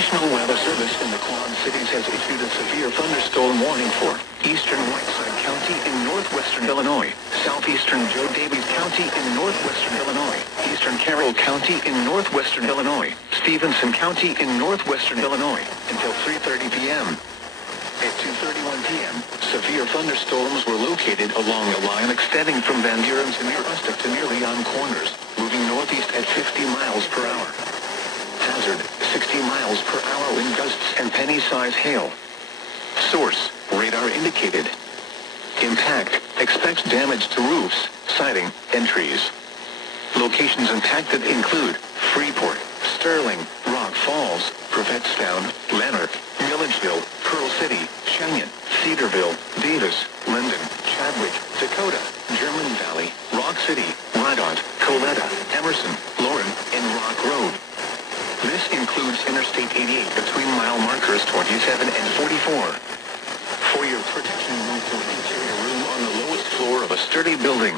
National Weather Service in the Quad Cities has issued a severe thunderstorm warning for eastern Whiteside County in northwestern Illinois, southeastern Joe Davies County in northwestern Illinois, eastern Carroll County in northwestern Illinois, Stevenson County in northwestern Illinois, until 3:30 p.m. At 2:31 p.m., severe thunderstorms were located along a line extending from Van Buren to near Ustic to near Leon Corners, moving northeast at 50 miles per hour. Hazard, 60 miles per hour wind gusts and penny-size hail. Source, radar indicated. Impact, expects damage to roofs, siding, and trees. Locations impacted include Freeport, Sterling, Rock Falls, Prophetstown, Lanark, Milledgeville, Pearl City, Cheyenne, Cedarville, Davis, Linden, Chadwick, Dakota, German Valley, Rock City, Rydot, Coletta, Emerson, Lauren, and Rock Road. This includes Interstate 88 between mile markers 27 and 44. For your protection, move to an interior room on the lowest floor of a sturdy building.